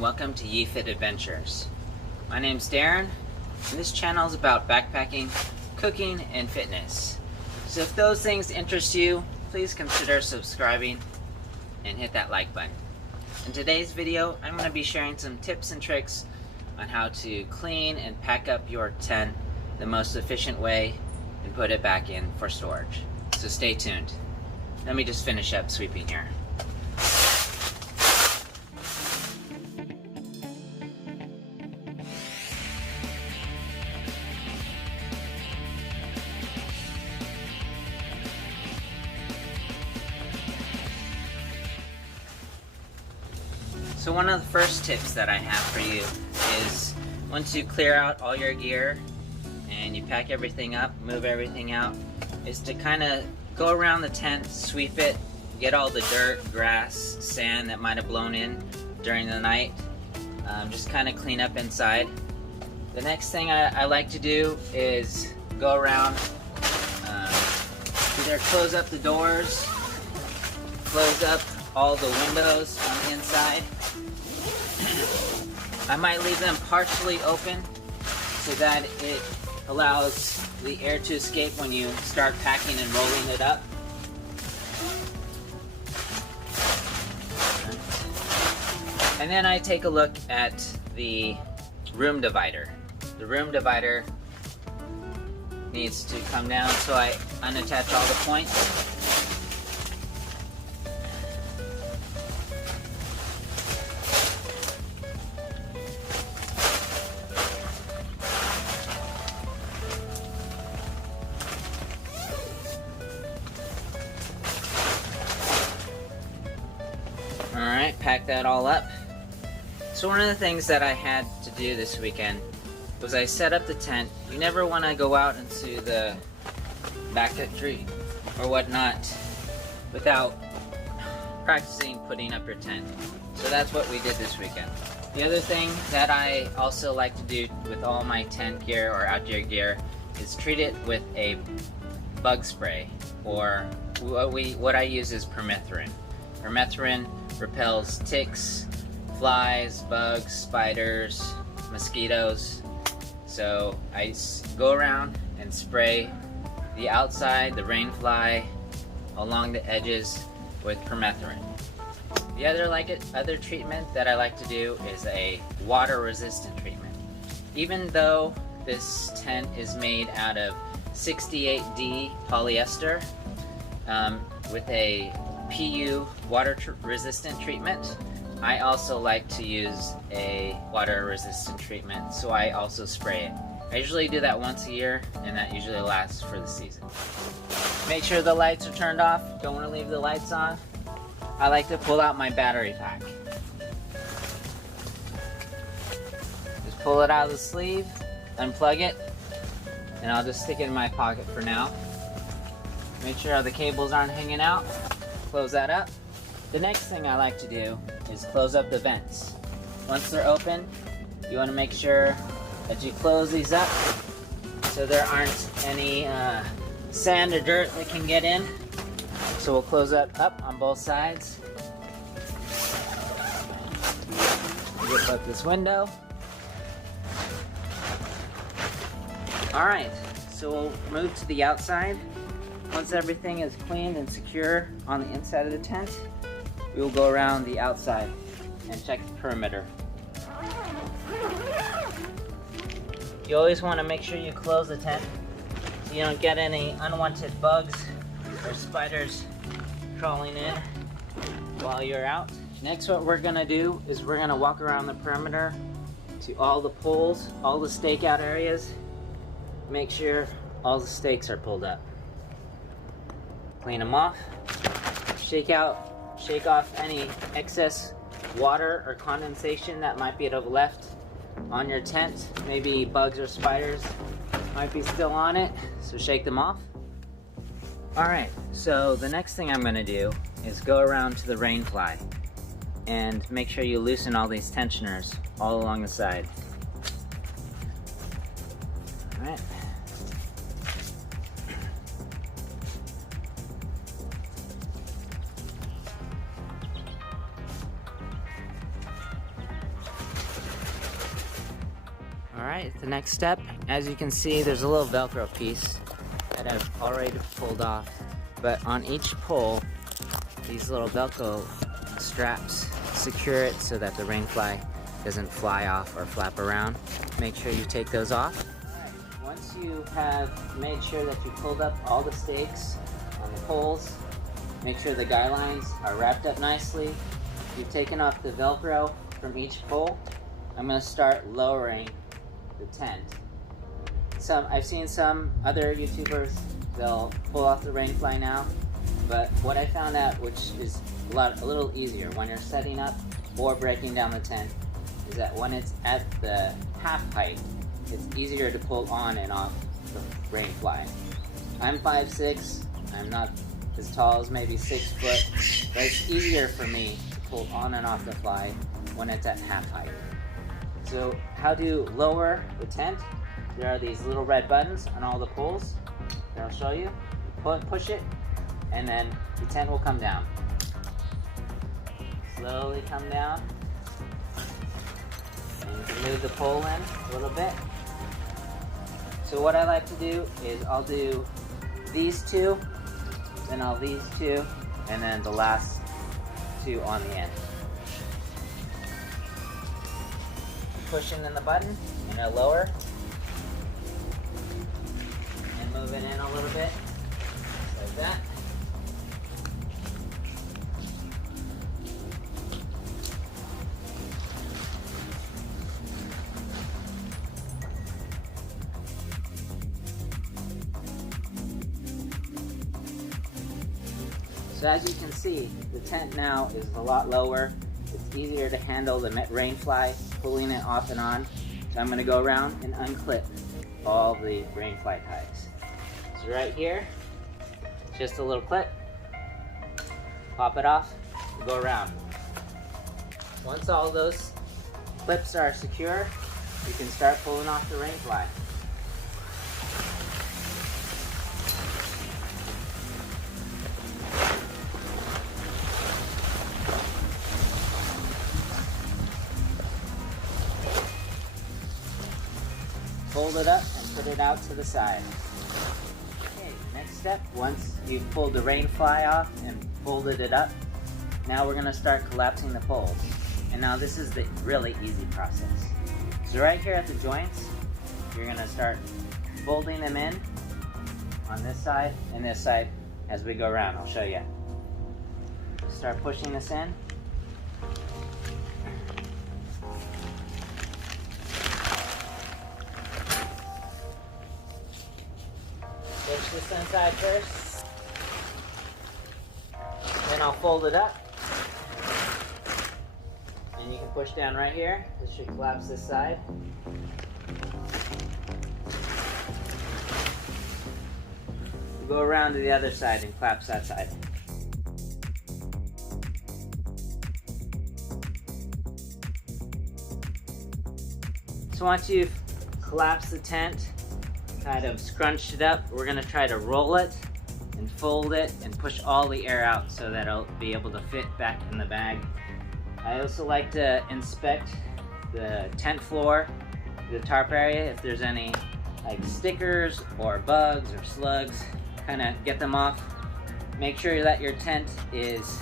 and welcome to YeFit Adventures. My name's Darren, and this channel is about backpacking, cooking, and fitness. So if those things interest you, please consider subscribing and hit that like button. In today's video, I'm going to be sharing some tips and tricks on how to clean and pack up your tent the most efficient way and put it back in for storage. So stay tuned. Let me just finish up sweeping here. So one of the first tips that I have for you is once you clear out all your gear and you pack everything up, move everything out, is to kind of go around the tent, sweep it, get all the dirt, grass, sand that might have blown in during the night. Just kind of clean up inside. The next thing I like to do is go around, either close up the doors, close up all the windows on the inside. I might leave them partially open so that it allows the air to escape when you start packing and rolling it up. And then I take a look at the room divider. The room divider needs to come down, so I unattach all the points. Alright, pack that all up. So one of the things that I had to do this weekend was I set up the tent. You never want to go out into the backcountry or whatnot without practicing putting up your tent. So that's what we did this weekend. The other thing that I also like to do with all my tent gear or outdoor gear is treat it with a bug spray, or what I use is permethrin. Permethrin repels ticks, flies, bugs, spiders, mosquitoes. So I go around and spray the outside, the rainfly, along the edges with permethrin. The other treatment that I like to do is a water resistant treatment. Even though this tent is made out of 68D polyester with a PU water resistant treatment, I also like to use a water resistant treatment, so I also spray it. I usually do that once a year, and that usually lasts for the season. Make sure the lights are turned off. Don't want to leave the lights on. I like to pull out my battery pack. Just pull it out of the sleeve, unplug it, and I'll just stick it in my pocket for now. Make sure the cables aren't hanging out. Close that up. The next thing I like to do is close up the vents. Once they're open, you want to make sure that you close these up so there aren't any sand or dirt that can get in. So we'll close that up on both sides. Zip up this window. Alright, so we'll move to the outside. Once everything is cleaned and secure on the inside of the tent, we will go around the outside and check the perimeter. You always want to make sure you close the tent so you don't get any unwanted bugs or spiders crawling in while you're out. Next, what we're going to do is we're going to walk around the perimeter to all the poles, all the stakeout areas. Make sure all the stakes are pulled up. Clean them off. Shake off any excess water or condensation that might be left on your tent. Maybe bugs or spiders might be still on it, so shake them off. Alright, so the next thing I'm going to do is go around to the rainfly and make sure you loosen all these tensioners all along the side. Alright. Alright, the next step, as you can see, there's a little Velcro piece that I've already pulled off. But on each pole, these little Velcro straps secure it so that the rainfly doesn't fly off or flap around. Make sure you take those off. Alright, once you have made sure that you pulled up all the stakes on the poles, make sure the guy lines are wrapped up nicely. You've taken off the Velcro from each pole. I'm going to start lowering the tent. I've seen some other YouTubers, they'll pull off the rainfly now, but what I found out, which is a little easier when you're setting up or breaking down the tent, is that when it's at the half height, it's easier to pull on and off the rainfly. I'm 5'6", I'm not as tall as maybe 6 foot, but it's easier for me to pull on and off the fly when it's at half height. So how to lower the tent? There are these little red buttons on all the poles that I'll show you. Push it, and then the tent will come down. Slowly come down. And you can move the pole in a little bit. So what I like to do is I'll do these two, then I'll these two, and then the last two on the end. Pushing in the button, and it'll lower. And move it in a little bit, like that. So as you can see, the tent now is a lot lower. It's easier to handle the rainfly, pulling it off and on. So I'm going to go around and unclip all the rainfly ties. So right here, just a little clip. Pop it off, go around. Once all those clips are secure, you can start pulling off the rainfly. Fold it up and put it out to the side. Okay, next step, once you've pulled the rainfly off and folded it up, now we're going to start collapsing the poles. And now this is the really easy process. So right here at the joints, you're going to start folding them in on this side and this side as we go around. I'll show you. Start pushing this in. Push this inside first, then I'll fold it up, and you can push down right here. This should collapse this side. Go around to the other side and collapse that side. So once you've collapsed the tent, kind of scrunched it up, we're going to try to roll it and fold it and push all the air out so that it'll be able to fit back in the bag. I also like to inspect the tent floor, the tarp area, if there's any like stickers or bugs or slugs, kind of get them off. Make sure that your tent is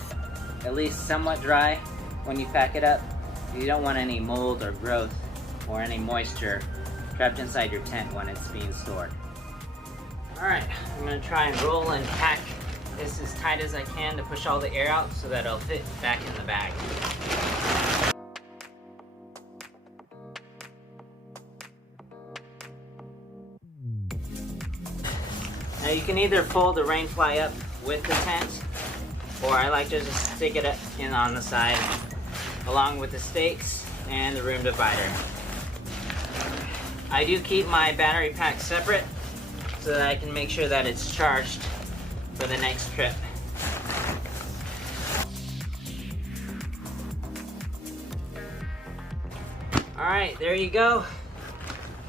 at least somewhat dry when you pack it up. You don't want any mold or growth or any moisture trapped inside your tent when it's being stored. Alright, I'm going to try and roll and pack this as tight as I can to push all the air out so that it'll fit back in the bag. Now you can either fold the rainfly up with the tent, or I like to just stick it in on the side along with the stakes and the room divider. I do keep my battery pack separate so that I can make sure that it's charged for the next trip. Alright, there you go.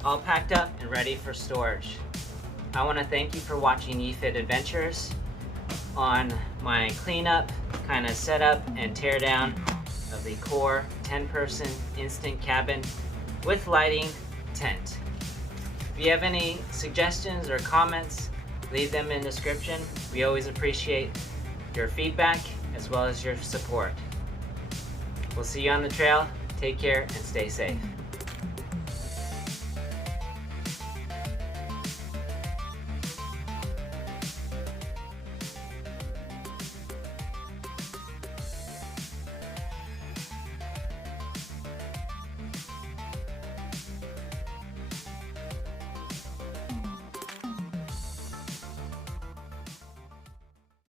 All packed up and ready for storage. I want to thank you for watching eFit Adventures on my cleanup, kind of setup and tear down of the Core 10-person instant cabin with lighting, tent. If you have any suggestions or comments, leave them in the description. We always appreciate your feedback as well as your support. We'll see you on the trail. Take care and stay safe.